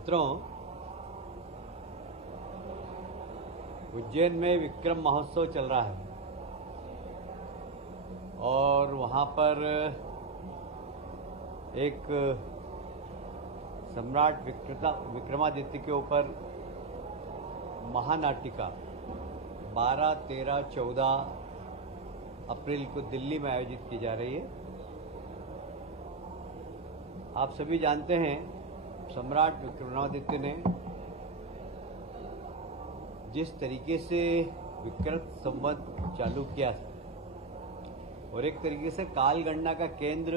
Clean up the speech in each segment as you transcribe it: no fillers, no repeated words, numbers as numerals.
मित्रों, उज्जैन में विक्रम महोत्सव चल रहा है और वहाँ पर एक सम्राट विक्रमादित्य के ऊपर महानाटिका 12, 13, 14 अप्रैल को दिल्ली में आयोजित की जा रही है। आप सभी जानते हैं सम्राट विक्रमादित्य ने जिस तरीके से विक्रम संवत चालू किया और एक तरीके से कालगणना का केंद्र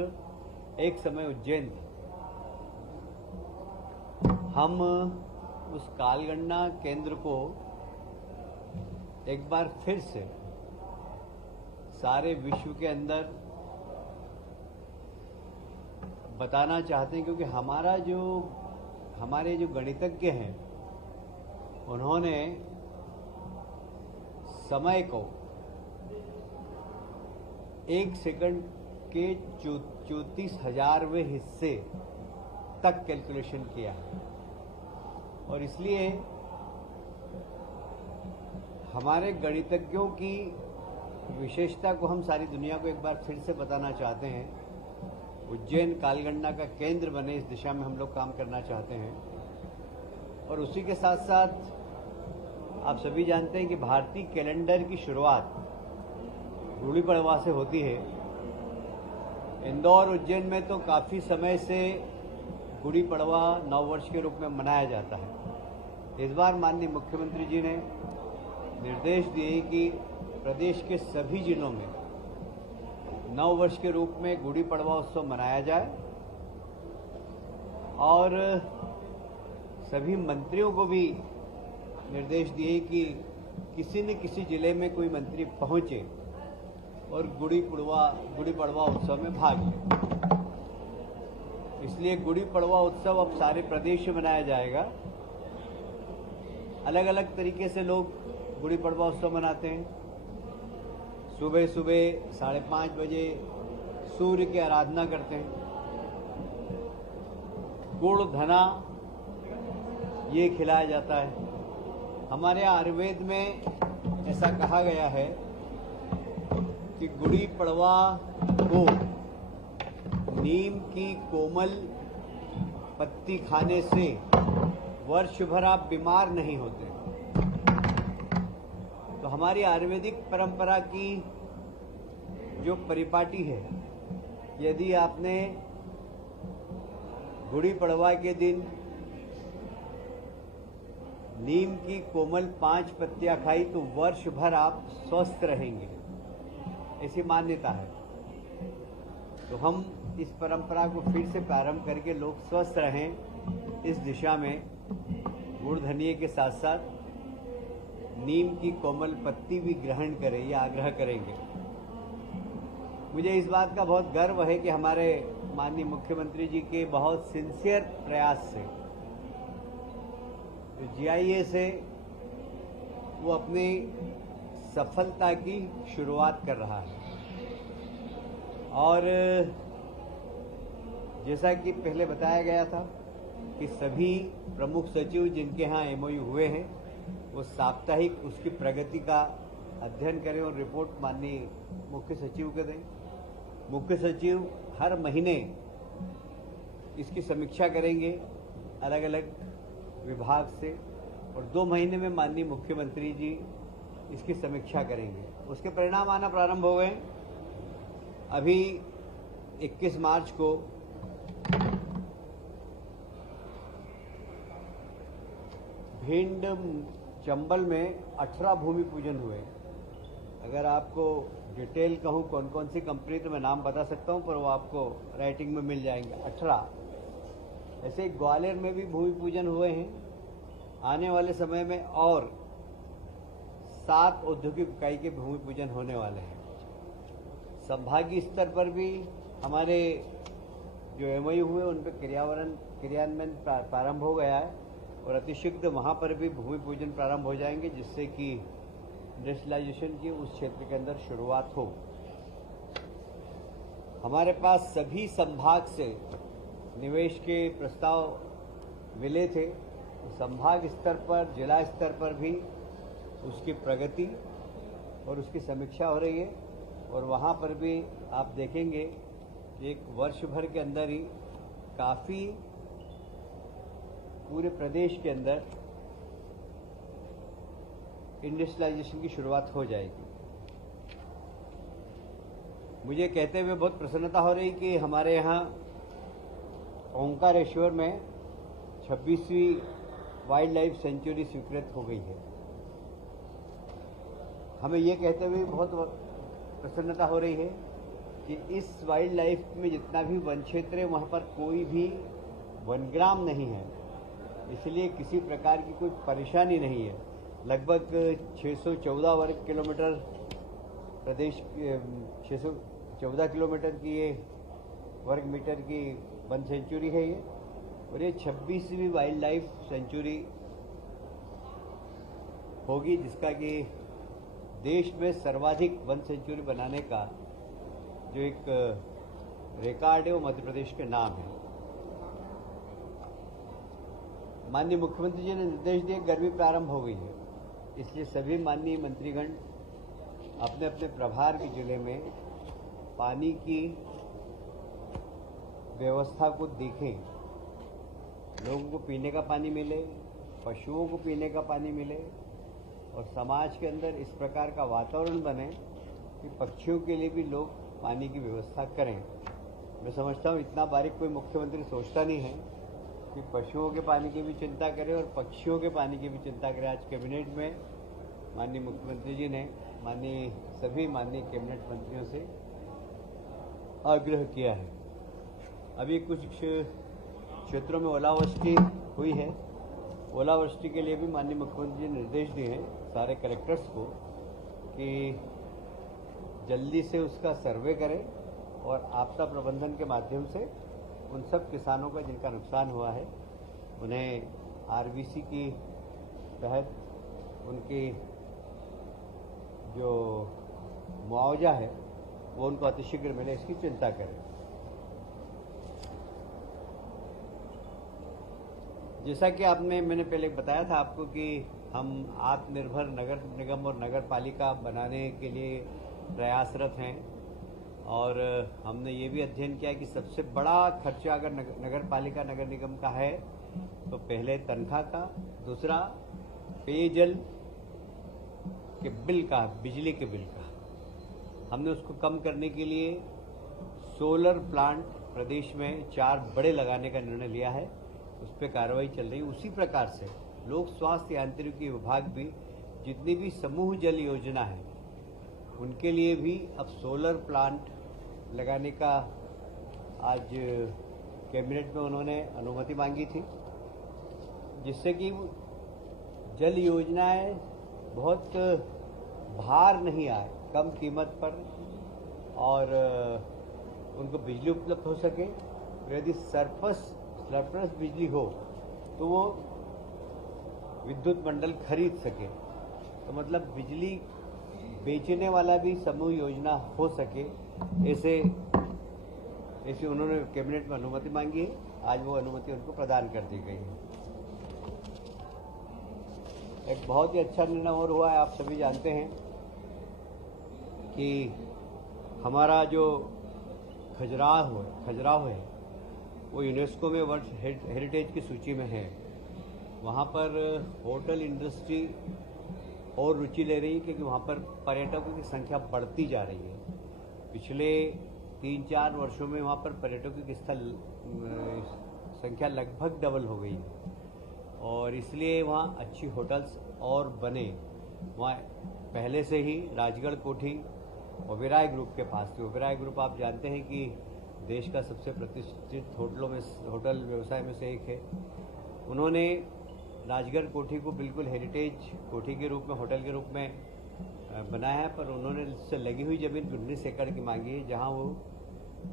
एक समय उज्जैन थी। हम उस कालगणना केंद्र को एक बार फिर से सारे विश्व के अंदर बताना चाहते हैं, क्योंकि हमारे जो गणितज्ञ हैं उन्होंने समय को 1 सेकंड के 34,000वें हिस्से तक कैलकुलेशन किया और इसलिए हमारे गणितज्ञों की विशेषता को हम सारी दुनिया को एक बार फिर से बताना चाहते हैं। उज्जैन कालगणना का केंद्र बने, इस दिशा में हम लोग काम करना चाहते हैं। और उसी के साथ साथ आप सभी जानते हैं कि भारतीय कैलेंडर की शुरुआत गुड़ी पड़वा से होती है। इंदौर उज्जैन में तो काफ़ी समय से गुड़ी पड़वा नववर्ष के रूप में मनाया जाता है। इस बार माननीय मुख्यमंत्री जी ने निर्देश दिए कि प्रदेश के सभी जिलों में नववर्ष के रूप में गुड़ी पड़वा उत्सव मनाया जाए और सभी मंत्रियों को भी निर्देश दिए कि किसी न किसी जिले में कोई मंत्री पहुंचे और गुड़ी पड़वा उत्सव में भाग ले। इसलिए गुड़ी पड़वा उत्सव अब सारे प्रदेश में मनाया जाएगा। अलग अलग तरीके से लोग गुड़ी पड़वा उत्सव मनाते हैं। सुबह सुबह 5:30 बजे सूर्य की आराधना करते हैं। गुड़ धना ये खिलाया जाता है। हमारे आयुर्वेद में ऐसा कहा गया है कि गुड़ी पड़वा को नीम की कोमल पत्ती खाने से वर्ष भर आप बीमार नहीं होते। तो हमारी आयुर्वेदिक परंपरा की जो परिपाटी है, यदि आपने गुड़ी पड़वा के दिन नीम की कोमल 5 पत्तियां खाई तो वर्ष भर आप स्वस्थ रहेंगे, ऐसी मान्यता है। तो हम इस परंपरा को फिर से प्रारंभ करके लोग स्वस्थ रहें, इस दिशा में गुड़ धनिये के साथ साथ नीम की कोमल पत्ती भी ग्रहण करें, यह आग्रह करेंगे। मुझे इस बात का बहुत गर्व है कि हमारे माननीय मुख्यमंत्री जी के बहुत सिंसियर प्रयास से GIA से वो अपनी सफलता की शुरुआत कर रहा है। और जैसा कि पहले बताया गया था कि सभी प्रमुख सचिव जिनके यहाँ MOU हुए हैं वो साप्ताहिक उसकी प्रगति का अध्ययन करें और रिपोर्ट माननीय मुख्य सचिव को दें। मुख्य सचिव हर महीने इसकी समीक्षा करेंगे अलग अलग विभाग से और 2 महीने में माननीय मुख्यमंत्री जी इसकी समीक्षा करेंगे। उसके परिणाम आना प्रारंभ हो गए। अभी 21 मार्च को भिंड चंबल में 18 भूमि पूजन हुए। अगर आपको डिटेल कहूँ कौन कौन सी कंपनी, तो मैं नाम बता सकता हूँ, पर वो आपको राइटिंग में मिल जाएंगे। 18 ऐसे ग्वालियर में भी भूमि पूजन हुए हैं। आने वाले समय में और 7 औद्योगिक इकाई के भूमि पूजन होने वाले हैं। संभागीय स्तर पर भी हमारे जो MOU हुए उन पर क्रियान्वयन प्रारंभ हो गया है और अतिशीघ्र वहाँ पर भी भूमि पूजन प्रारंभ हो जाएंगे, जिससे कि इंडस्ट्रियलाइजेशन की उस क्षेत्र के अंदर शुरुआत हो। हमारे पास सभी संभाग से निवेश के प्रस्ताव मिले थे, संभाग स्तर पर, जिला स्तर पर भी उसकी प्रगति और उसकी समीक्षा हो रही है। और वहाँ पर भी आप देखेंगे कि एक वर्ष भर के अंदर ही काफ़ी पूरे प्रदेश के अंदर इंडस्ट्रियलाइजेशन की शुरुआत हो जाएगी। मुझे कहते हुए बहुत प्रसन्नता हो रही कि हमारे यहाँ ओंकारेश्वर में 26वीं वाइल्ड लाइफ सेंचुरी स्वीकृत हो गई है। हमें ये कहते हुए बहुत प्रसन्नता हो रही है कि इस वाइल्ड लाइफ में जितना भी वन क्षेत्र है वहाँ पर कोई भी वनग्राम नहीं है, इसलिए किसी प्रकार की कोई परेशानी नहीं है। लगभग 614 वर्ग किलोमीटर प्रदेश 614 किलोमीटर की ये वर्ग मीटर की वन सेंचुरी है ये, और ये 26वीं वाइल्ड लाइफ सेंचुरी होगी, जिसका कि देश में सर्वाधिक वन सेंचुरी बनाने का जो एक रिकॉर्ड है वो मध्य प्रदेश के नाम है। माननीय मुख्यमंत्री जी ने निर्देश दिए, गर्मी प्रारंभ हो गई है, इसलिए सभी माननीय मंत्रीगण अपने अपने प्रभार के जिले में पानी की व्यवस्था को देखें, लोगों को पीने का पानी मिले, पशुओं को पीने का पानी मिले और समाज के अंदर इस प्रकार का वातावरण बने कि पक्षियों के लिए भी लोग पानी की व्यवस्था करें। मैं समझता हूँ इतना बारीक कोई मुख्यमंत्री सोचता नहीं है कि पशुओं के पानी की भी चिंता करें और पक्षियों के पानी की भी चिंता करें। आज कैबिनेट में माननीय मुख्यमंत्री जी ने सभी माननीय कैबिनेट मंत्रियों से आग्रह किया है। अभी कुछ क्षेत्रों में ओलावृष्टि हुई है, ओलावृष्टि के लिए भी माननीय मुख्यमंत्री जी ने निर्देश दिए हैं सारे कलेक्टर्स को कि जल्दी से उसका सर्वे करें और आपदा प्रबंधन के माध्यम से उन सब किसानों का जिनका नुकसान हुआ है उन्हें आरबीसी की तहत उनकी जो मुआवजा है वो उनको अतिशीघ्र मिले, इसकी चिंता करें। जैसा कि मैंने पहले बताया था आपको कि हम आत्मनिर्भर नगर निगम और नगर पालिका बनाने के लिए प्रयासरत हैं और हमने ये भी अध्ययन किया कि सबसे बड़ा खर्चा अगर नगर पालिका नगर निगम का है तो पहले तनख्वाह का, दूसरा पेयजल के बिल का, बिजली के बिल का। हमने उसको कम करने के लिए सोलर प्लांट प्रदेश में 4 बड़े लगाने का निर्णय लिया है, उस पर कार्रवाई चल रही है। उसी प्रकार से लोक स्वास्थ्य यांत्रिकी विभाग भी जितनी भी समूह जल योजना है उनके लिए भी अब सोलर प्लांट लगाने का आज कैबिनेट में उन्होंने अनुमति मांगी थी, जिससे कि जल योजनाएं बहुत भार नहीं आए, कम कीमत पर और उनको बिजली उपलब्ध हो सके। यदि सरप्लस बिजली हो तो वो विद्युत मंडल खरीद सके, तो मतलब बिजली बेचने वाला भी समूह योजना हो सके, ऐसे उन्होंने कैबिनेट में अनुमति मांगी है। आज वो अनुमति उनको प्रदान कर दी गई है। एक बहुत ही अच्छा निर्णय और हुआ है। आप सभी जानते हैं कि हमारा जो खजुराहो है वो यूनेस्को में वर्ल्ड हेरिटेज की सूची में है। वहाँ पर होटल इंडस्ट्री और रुचि ले रही है क्योंकि वहाँ पर पर्यटकों की संख्या बढ़ती जा रही है। पिछले 3-4 वर्षों में वहाँ पर पर्यटकों की संख्या लगभग डबल हो गई है और इसलिए वहाँ अच्छी होटल्स और बने। वहाँ पहले से ही राजगढ़ कोठी ओबेरॉय ग्रुप के पास थी। ओबेरॉय ग्रुप आप जानते हैं कि देश का सबसे प्रतिष्ठित होटल व्यवसाय में से एक है। उन्होंने राजगढ़ कोठी को बिल्कुल हेरिटेज कोठी के रूप में, होटल के रूप में बनाया है, पर उन्होंने इससे लगी हुई जमीन 19 एकड़ की मांगी है, जहां वो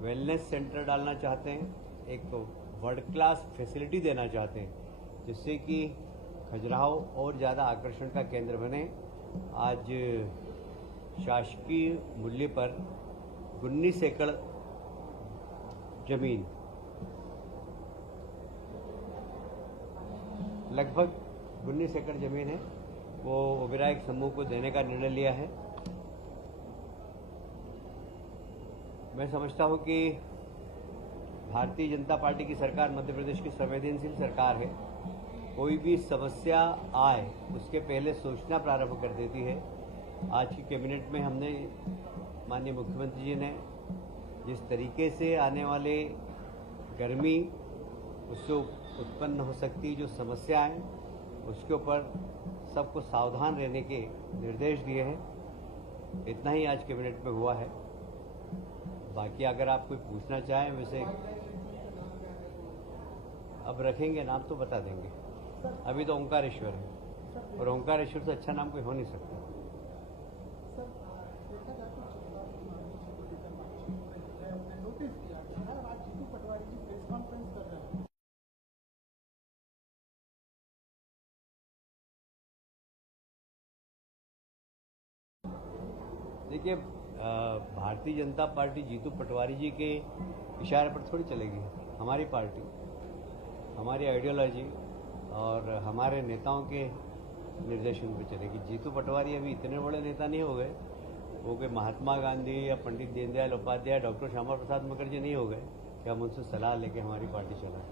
वेलनेस सेंटर डालना चाहते हैं, एक तो वर्ल्ड क्लास फैसिलिटी देना चाहते हैं, जिससे कि खजुराहो और ज़्यादा आकर्षण का केंद्र बने। आज शासकीय मूल्य पर 19 एकड़ जमीन लगभग 19 एकड़ जमीन है, वो ओबेरॉय समूह को देने का निर्णय लिया है। मैं समझता हूं कि भारतीय जनता पार्टी की सरकार मध्य प्रदेश की संवेदनशील सरकार है। कोई भी समस्या आए उसके पहले सोचना प्रारंभ कर देती है। आज की कैबिनेट में हमने माननीय मुख्यमंत्री जी ने जिस तरीके से आने वाले गर्मी उससे उत्पन्न हो सकती जो समस्याएं उसके ऊपर सबको सावधान रहने के निर्देश दिए हैं। इतना ही आज कैबिनेट में हुआ है। बाकी अगर आप कोई पूछना चाहें, वैसे अब रखेंगे नाम तो बता देंगे। अभी तो ओंकारेश्वर है और ओंकारेश्वर से अच्छा नाम कोई हो नहीं सकता। देखिए, भारतीय जनता पार्टी जीतू पटवारी जी के इशारे पर थोड़ी चलेगी। हमारी पार्टी, हमारी आइडियोलॉजी और हमारे नेताओं के निर्देशन पर चलेगी। जीतू पटवारी अभी इतने बड़े नेता नहीं हो गए, वो कोई महात्मा गांधी या पंडित दीनदयाल उपाध्याय, डॉक्टर श्यामा प्रसाद मुखर्जी नहीं हो गए कि हम उनसे सलाह लेके हमारी पार्टी चलाएं।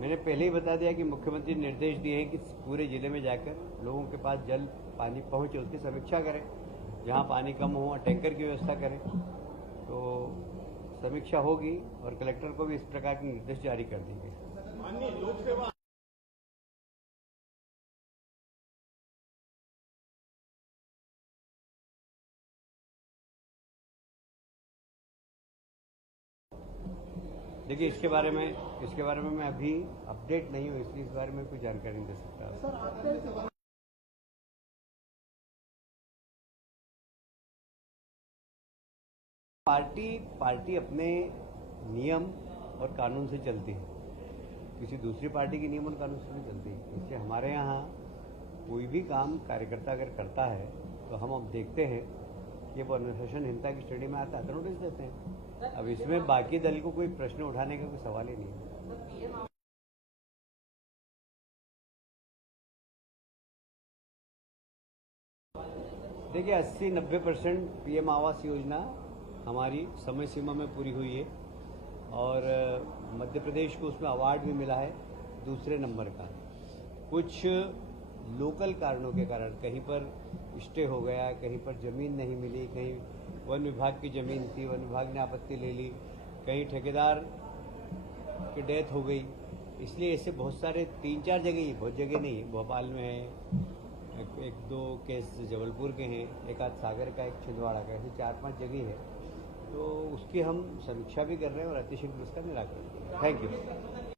मैंने पहले ही बता दिया कि मुख्यमंत्री ने निर्देश दिए हैं कि पूरे जिले में जाकर लोगों के पास जल पानी पहुंचे, उसकी समीक्षा करें। जहां पानी कम हो टैंकर की व्यवस्था करें। तो समीक्षा होगी और कलेक्टर को भी इस प्रकार के निर्देश जारी कर देंगे। देखिए, इसके बारे में मैं अभी अपडेट नहीं हूँ, इसलिए इस बारे में कोई जानकारी नहीं दे सकता। पार्टी अपने नियम और कानून से चलती है, किसी दूसरी पार्टी के नियम और कानून से नहीं चलती। इसलिए हमारे यहाँ कोई भी काम कार्यकर्ता अगर करता है तो हम अब देखते हैं कि वो अनुशासनहीनता की श्रेणी में आता है तो नोटिस देते हैं। अब इसमें बाकी दल को कोई प्रश्न उठाने का कोई सवाल ही नहीं है। देखिए, 80-90% पीएम आवास योजना हमारी समय सीमा में पूरी हुई है और मध्य प्रदेश को उसमें अवार्ड भी मिला है दूसरे नंबर का। कुछ लोकल कारणों के कारण कहीं पर स्टे हो गया, कहीं पर जमीन नहीं मिली, कहीं वन विभाग की जमीन थी, वन विभाग ने आपत्ति ले ली, कहीं ठेकेदार की डेथ हो गई। इसलिए ऐसे बहुत सारे 3-4 जगह ही, बहुत जगह नहीं, भोपाल में है, एक दो केस जबलपुर के हैं, एक आध सागर का, एक छिंदवाड़ा का, ऐसे 4-5 जगह है। तो उसकी हम समीक्षा भी कर रहे हैं और अतिशीघ्र उसका निराकरण। Thank you.